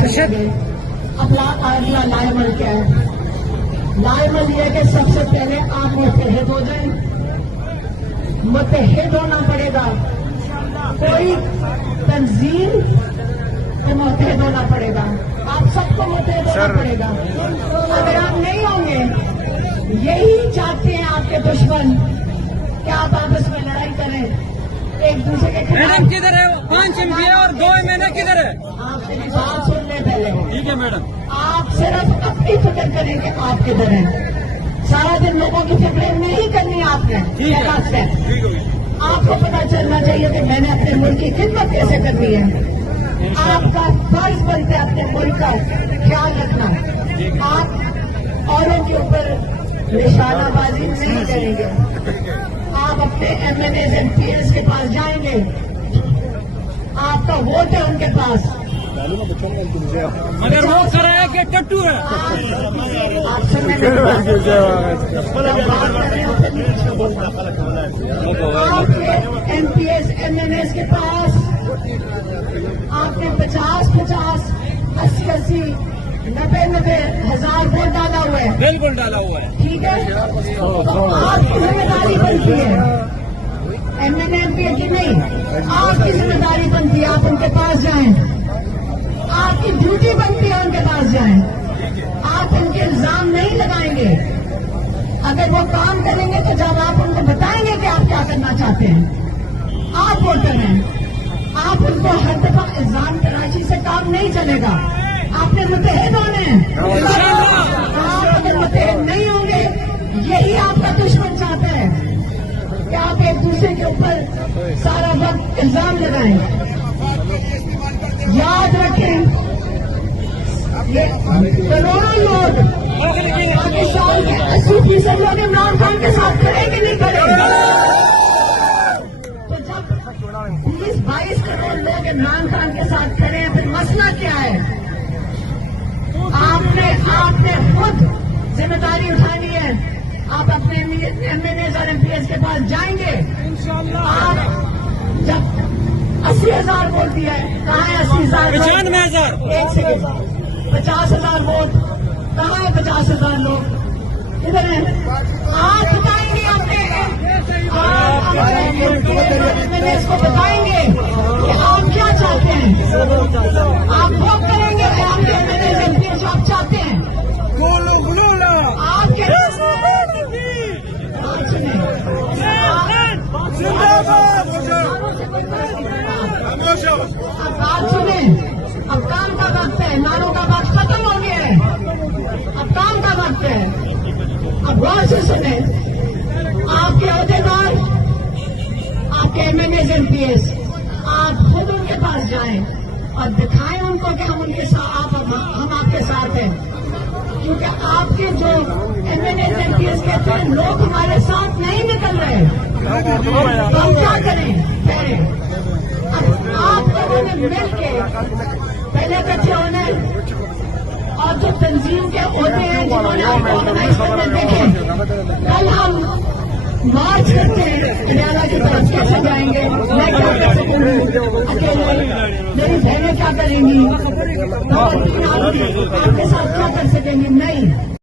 سکیں گے. اگلا لائمل کیا ہے؟ لائمل یہ کہ سب سے پہلے آپ متحد ہو جائیں. متحد ہونا پڑے گا. کوئی تنظیم کو متحد ہونا پڑے گا. آپ سب کو متحد ہونا پڑے گا. اگر آپ نہیں ہوں گے، یہی چاہتے ہیں آپ کے دشمن کہ آپ آپس میں لڑائی کریں، ایک دوسرے کے خلاف. میڈم کدھر ہے؟ 5 MPA اور 2 MNA کدھر ہے؟ آپ میری بات سن لیں پہلے. ٹھیک ہے میڈم. آپ صرف اپنی فکر کریں کہ آپ کدھر ہیں. سارا دن لوگوں کی فکر نہیں کرنی آپ نے. آپ کو پتا چلنا چاہیے کہ میں نے اپنے ملک کی خدمت کیسے کرنی ہے. آپ کا فرض بنتا ہے اپنے ملک کا خیال رکھنا. آپ اوروں کے اوپر نشانہ بازی نہیں کریں گے. آپ اپنے MNAs and PS کے پاس جائیں گے. آپ کا ووٹ ہے ان کے پاس. مگر وہ کر رہا ہے کہ ٹٹو ہے. آپ سننے میں MPs MNAs کے پاس آپ نے 50-50, 80-80, 90-90 ہزار ووٹ ڈالا ہوا ہے. بالکل ڈالا ہوا ہے. ٹھیک ہے. تو آپ کی ذمہ داری بنتی ہے MNA MP کی نہیں. آپ کی ذمہ داری بنتی ہے آپ ان کے پاس جائیں. آپ کی ڈیوٹی بنتی ہے ان کے پاس جائیں. آپ ان کے الزام نہیں لگائیں گے. اگر وہ کام کریں گے تو جب آپ ان کو بتائیں گے کہ آپ کیا کرنا چاہتے ہیں. آپ ووٹر ہیں. آپ ان کو ہر دفعہ الزام تراشی سے کام نہیں چلے گا. آپ نے متحد ہونے ہیں. آپ اگر متحد نہیں ہوں گے، یہی آپ کا دشمن چاہتا ہے کہ آپ ایک دوسرے کے اوپر سارا وقت الزام لگائیں. یاد رکھیں، یہ کروڑوں لوگ پاکستان کے 80% لوگ عمران خان کے ساتھ کھڑے کہ نہیں کھڑے. تو جب 20-22 کروڑ لوگ عمران خان کے ساتھ کھڑے ہیں، پھر مسئلہ کیا ہے؟ آپ نے خود ذمہ داری اٹھانی ہے. آپ اپنے MNAs اور MPs کے پاس جائیں گے. آپ جب 80,000 ووٹ دیا ہے، کہاں ہے 80,000؟ 95,000. ایک سیکنڈ. 50,000 ووٹ کہاں ہے؟ 50,000 لوگ ادھر ہیں. آپ بتائیں گے اپنے MNAs کو بتائیں گے کہ آپ کیا چاہتے ہیں. آپ ووٹ کریں گے کہ آپ کے MNAs MPs جو آپ چاہتے ہیں. آپ کے بات سنیں. اب کام کا وقت ہے. نعروں کا وقت ختم ہو گیا ہے. اب کام کا وقت ہے. اب غور سے سنیں. آپ کے عہدیدار، آپ کے MNAs MPs، آپ خود ان کے پاس جائیں اور دکھائیں ان کو کہ ہم ان کے ساتھ، ہم آپ کے ساتھ ہیں. کیونکہ آپ کے جو MNAs MPs کہتے ہیں لوگ ہمارے ساتھ نہیں نکل رہے. تو ہم کیا کریں؟ آپ لوگوں نے مل کے پہلے کٹھے ہونے اور جو تنظیم کے عہدے ہیں جنہوں نے آپ کو آرگنائز کرنے دیکھے. کل ہم مارچ کرتے ہیں انڈیا کی طرف کیسے جائیں گے؟ میں کیا کر سکوں گی اکیلے؟ میری بہنیں کیا کریں گی؟ آپ کے ساتھ کیا کر سکیں گی؟ نہیں.